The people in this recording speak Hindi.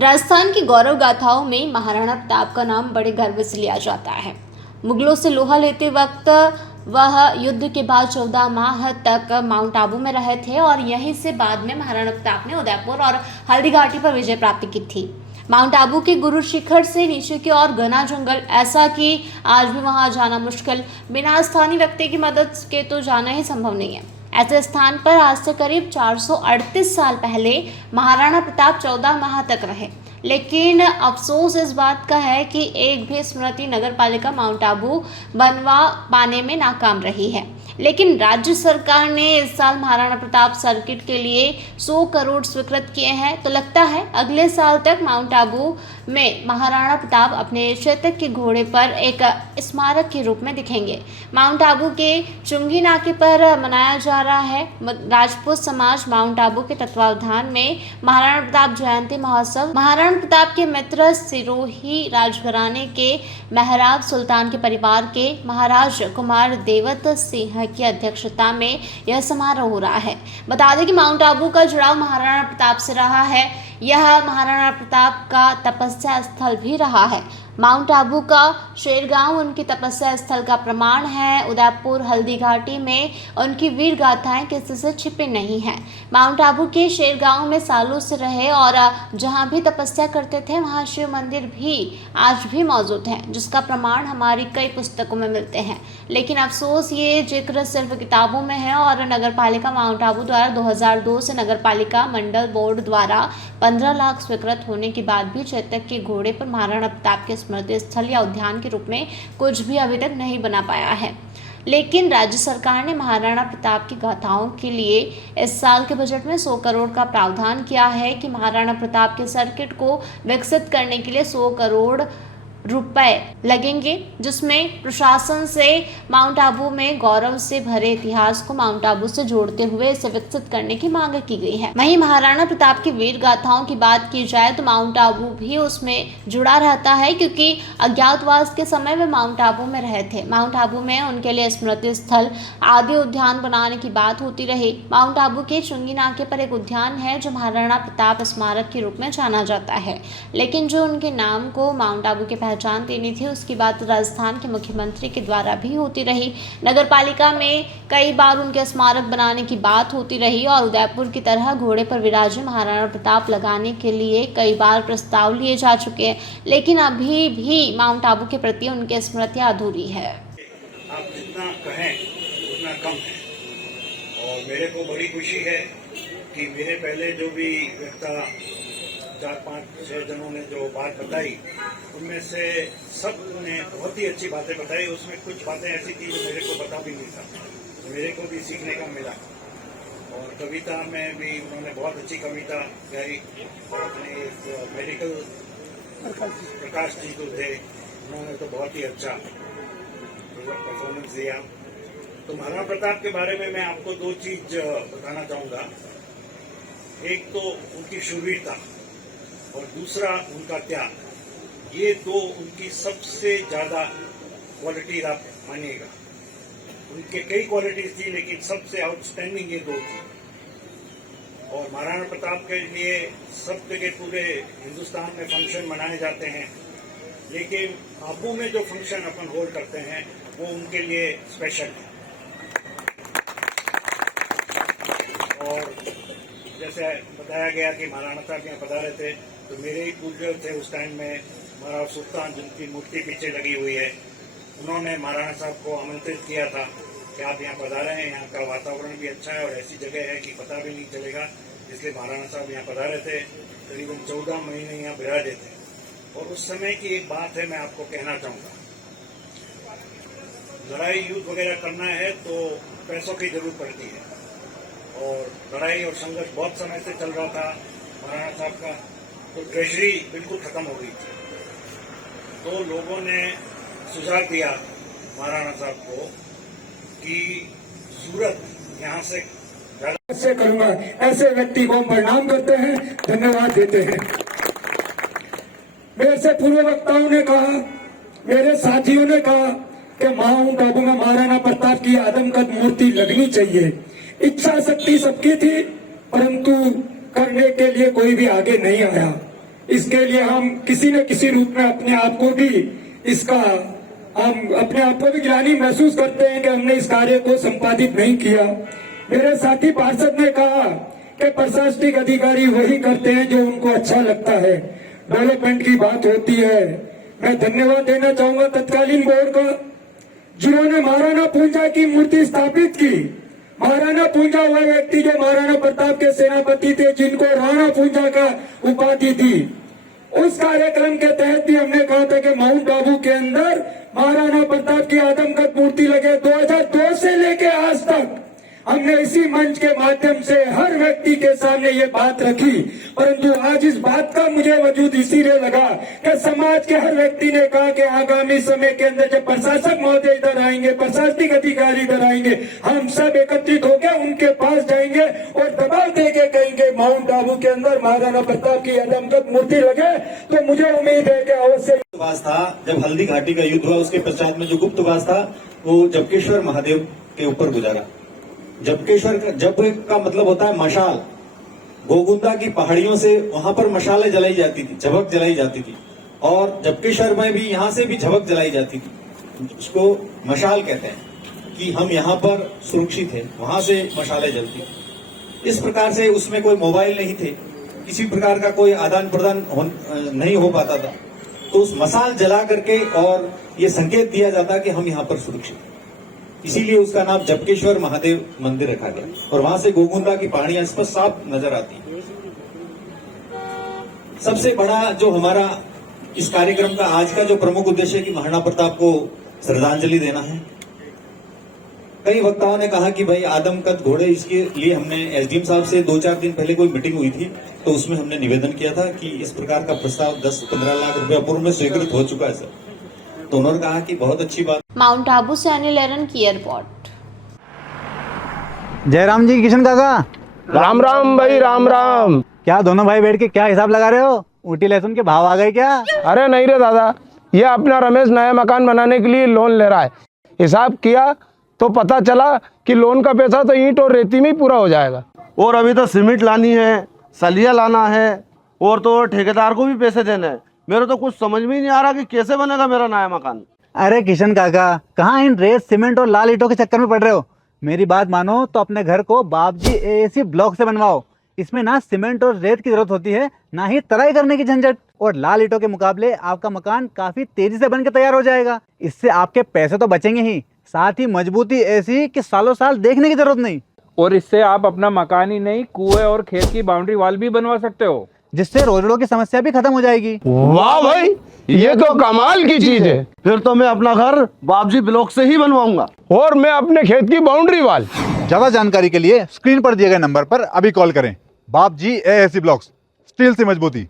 राजस्थान की गौरव गाथाओं में महाराणा प्रताप का नाम बड़े गर्व से लिया जाता है। मुगलों से लोहा लेते वक्त वह युद्ध के बाद 14 माह तक माउंट आबू में रहे थे और यहीं से बाद में महाराणा प्रताप ने उदयपुर और हल्दी घाटी पर विजय प्राप्त की थी। माउंट आबू के गुरु शिखर से नीचे की ओर घना जंगल, ऐसा कि आज भी वहां जाना मुश्किल, बिना स्थानीय व्यक्ति की मदद के तो जाना ही संभव नहीं है। ऐसे स्थान पर आज से करीब 438 साल पहले महाराणा प्रताप 14 माह तक रहे, लेकिन अफसोस इस बात का है कि एक भी स्मृति नगर पालिका माउंट आबू बनवा पाने में नाकाम रही है। लेकिन राज्य सरकार ने इस साल महाराणा प्रताप सर्किट के लिए 100 करोड़ स्वीकृत किए हैं, तो लगता है अगले साल तक माउंट आबू में महाराणा प्रताप अपने चेतक के घोड़े पर एक स्मारक के रूप में दिखेंगे। माउंट आबू के चुंगी नाके पर मनाया जा रहा है राजपूत समाज माउंट आबू के तत्वावधान में महाराणा प्रताप जयंती महोत्सव। महाराणा प्रताप के मित्र सिरोही राजघराने के महराब सुल्तान के परिवार के महाराज कुमार देवत सिंह की अध्यक्षता में यह समारोह हो रहा है। बता दें कि माउंट आबू का जुड़ाव महाराणा प्रताप से रहा है। यह महाराणा प्रताप का तपस्या स्थल भी रहा है। माउंट आबू का शेरगांव उनकी तपस्या स्थल का प्रमाण है। उदयपुर हल्दी घाटी में उनकी वीर गाथाएं किसी से छिपी नहीं हैं। माउंट आबू के शेरगांव में सालों से रहे और जहां भी तपस्या करते थे वहां शिव मंदिर भी आज भी मौजूद है, जिसका प्रमाण हमारी कई पुस्तकों में मिलते हैं। लेकिन अफसोस ये जिक्र सिर्फ किताबों में है और नगर पालिका माउंट आबू द्वारा 2002 से नगर पालिका मंडल बोर्ड द्वारा 15 लाख स्वीकृत होने के बाद भी चेतक के घोड़े पर महाराणा प्रताप के स्मृति स्थल या उद्यान के रूप में कुछ भी अभी तक नहीं बना पाया है। लेकिन राज्य सरकार ने महाराणा प्रताप की गाथाओं के लिए इस साल के बजट में 100 करोड़ का प्रावधान किया है कि महाराणा प्रताप के सर्किट को विकसित करने के लिए 100 करोड़ रुपए लगेंगे, जिसमें प्रशासन से माउंट आबू में गौरव से भरे इतिहास को माउंट आबू से जोड़ते हुए इसे विकसित करने की मांग की गई है। वहीं महाराणा प्रताप की वीर गाथाओं की बात की जाए तो माउंट आबू भी उसमें जुड़ा रहता है, क्योंकि अज्ञातवास के समय वे माउंट आबू में रहे थे। माउंट आबू में उनके लिए स्मृति स्थल आदि उद्यान बनाने की बात होती रही। माउंट आबू के चुंगी नाके पर एक उद्यान है जो महाराणा प्रताप स्मारक के रूप में जाना जाता है, लेकिन जो उनके नाम को माउंट आबू के पहचान देनी थी उसकी बात राजस्थान के मुख्यमंत्री के द्वारा भी होती रही। नगर पालिका में कई बार उनके स्मारक बनाने की बात होती रही और उदयपुर की तरह घोड़े पर विराजे महाराणा प्रताप लगाने के लिए कई बार प्रस्ताव लिए जा चुके हैं, लेकिन अभी भी माउंट आबू के प्रति उनकी स्मृतियां अधूरी है। आप जितना कहें उतना कम है और मेरे को बड़ी खुशी है कि मेरे पहले जो भी व्यक्ता 4-5-6 जनों ने जो बात बताई उनमें से सब ने बहुत ही अच्छी बातें बताई। उसमें कुछ बातें ऐसी थी जो मेरे को पता भी नहीं था, मेरे को भी सीखने का मिला। और कविता में भी उन्होंने बहुत अच्छी कविता गाई और अपने मेडिकल प्रकाश जी जो थे उन्होंने तो बहुत ही अच्छा परफॉर्मेंस दिया। तो महाराणा प्रताप के बारे में मैं आपको 2 चीज बताना चाहूँगा। एक तो उनकी शूरवीरता और दूसरा उनका त्याग। ये 2 उनकी सबसे ज्यादा क्वालिटी आप मानिएगा। उनके कई क्वालिटीज थी लेकिन सबसे आउटस्टैंडिंग ये 2 थी। और महाराणा प्रताप के लिए सब जगह पूरे हिंदुस्तान में फंक्शन मनाए जाते हैं, लेकिन आबू में जो फंक्शन अपन होल्ड करते हैं वो उनके लिए स्पेशल है। और जैसे बताया गया कि महाराणा साहब यहाँ पधारे थे, तो मेरे ही पूर्वज थे उस टाइम में महाराज सुल्तान, जिनकी मूर्ति पीछे लगी हुई है, उन्होंने महाराणा साहब को आमंत्रित किया था कि आप यहाँ पधारे हैं, यहाँ का वातावरण भी अच्छा है और ऐसी जगह है कि पता भी नहीं चलेगा। इसलिए महाराणा साहब यहाँ पधारे थे, करीबन 14 महीने यहाँ विराजे थे। और उस समय की एक बात है मैं आपको कहना चाहूँगा, लड़ाई युद्ध वगैरह करना है तो पैसों की जरूरत पड़ती है और लड़ाई और संघर्ष बहुत समय से चल रहा था महाराणा साहब का, तो ट्रेजरी बिल्कुल खत्म हो गई थी। तो लोगों ने सुझाव दिया महाराणा साहब को कि सूरत यहाँ से करूंगा। ऐसे व्यक्ति को हम प्रणाम करते हैं, धन्यवाद देते हैं। मेरे से पूर्व वक्ताओं ने कहा, मेरे साथियों ने कहा कि माउंट आबू में महाराणा प्रताप की आदमकद मूर्ति लगनी चाहिए। इच्छा शक्ति सबकी थी, परंतु करने के लिए कोई भी आगे नहीं आया। इसके लिए हम किसी न किसी रूप में अपने आप को भी ग्लानि महसूस करते हैं कि हमने इस कार्य को संपादित नहीं किया। मेरे साथी पार्षद ने कहा कि प्रशासनिक अधिकारी वही करते हैं जो उनको अच्छा लगता है, डेवलपमेंट की बात होती है। मैं धन्यवाद देना चाहूंगा तत्कालीन बोर्ड का, जिन्होंने महाराणा पूंजा की मूर्ति स्थापित की। महाराणा पूंजा वह व्यक्ति जो महाराणा प्रताप के सेनापति थे, जिनको राणा पूंजा का उपाधि थी। उस कार्यक्रम के तहत भी हमने कहा था कि माउंट आबू के अंदर महाराणा प्रताप की आदमकद मूर्ति लगे। 2002 से लेके आज तक हमने इसी मंच के माध्यम से हर व्यक्ति के सामने ये बात रखी, परंतु आज इस बात का मुझे वजूद इसीलिए लगा कि समाज के हर व्यक्ति ने कहा कि आगामी समय के अंदर जब प्रशासक महोदय इधर आएंगे, प्रशासनिक अधिकारी इधर आएंगे, हम सब एकत्रित होकर उनके पास जाएंगे और दबाव देके कहेंगे माउंट आबू के अंदर महाराणा प्रताप की आदमकद मूर्ति लगे। तो मुझे उम्मीद है कि अवश्य गुप्तवास था। जब हल्दी घाटी का युद्ध हुआ उसके पश्चात में जो गुप्तवास था वो जबकेश्वर महादेव के ऊपर गुजारा। जबकेश्वर जब का मतलब होता है मशाल। गोगुंदा की पहाड़ियों से वहां पर मशालें जलाई जाती थी, झबक जलाई जाती थी, और जबकेश्वर में भी यहां से भी झबक जलाई जाती थी। उसको मशाल कहते हैं कि हम यहां पर सुरक्षित हैं, वहां से मशालें जलती थी। इस प्रकार से उसमें कोई मोबाइल नहीं थे, किसी प्रकार का कोई आदान प्रदान नहीं हो पाता था। तो उस मशाल जला करके और ये संकेत दिया जाता कि हम यहाँ पर सुरक्षित, इसीलिए उसका नाम जबकेश्वर महादेव मंदिर रखा गया। और वहां से गोगुंदा की पहाड़ियां स्पष्ट साफ नजर आती हैं। सबसे बड़ा जो हमारा इस कार्यक्रम का आज का जो प्रमुख उद्देश्य है कि महाराणा प्रताप को श्रद्धांजलि देना है। कई वक्ताओं ने कहा कि भाई आदमकद घोड़े, इसके लिए हमने एसडीएम साहब से 2-4 दिन पहले कोई मीटिंग हुई थी, तो उसमें हमने निवेदन किया था कि इस प्रकार का प्रस्ताव 10-15 लाख रुपया पूर्व में स्वीकृत हो चुका है सर। तो उन्होंने कहा कि बहुत अच्छी बात। माउंट आबू से अनिल एरन की रिपोर्ट। जयराम जी, किशन काका, राम राम भाई, राम राम। क्या दोनों भाई बैठ के क्या हिसाब लगा रहे हो? ऊटी लहसुन के भाव आ गए क्या? अरे नहीं रे दादा, ये अपना रमेश नया मकान बनाने के लिए लोन ले रहा है। हिसाब किया तो पता चला कि लोन का पैसा तो ईंट और रेती में ही पूरा हो जाएगा। और अभी तो सीमेंट लानी है, सलिया लाना है, और तो ठेकेदार को भी पैसे देने हैं। मेरे तो कुछ समझ में ही नहीं आ रहा कि कैसे बनेगा मेरा नया मकान। अरे किशन काका, कहाँ इन रेत, सीमेंट और लाल ईंटों के चक्कर में पड़ रहे हो? मेरी बात मानो तो अपने घर को बाबजी एएसी ब्लॉक से बनवाओ। इसमें ना सीमेंट और रेत की जरूरत होती है, ना ही तराई करने की झंझट। और लाल ईंटों के मुकाबले आपका मकान काफी तेजी से बनकर तैयार हो जाएगा। इससे आपके पैसे तो बचेंगे ही, साथ ही मजबूती ऐसी कि सालों साल देखने की जरूरत नहीं। और इससे आप अपना मकान ही नहीं, कुएं और खेत की बाउंड्री वॉल भी बनवा सकते हो, जिससे रोजड़ों की समस्या भी खत्म हो जाएगी। वाह भाई, ये तो कमाल की चीज है। फिर तो मैं अपना घर बाबजी ब्लॉक से ही बनवाऊंगा। और मैं अपने खेत की बाउंड्री वाल। ज्यादा जानकारी के लिए स्क्रीन पर दिए गए नंबर पर अभी कॉल करें। बाबजी एएसी ब्लॉक्स, स्टील से मजबूती।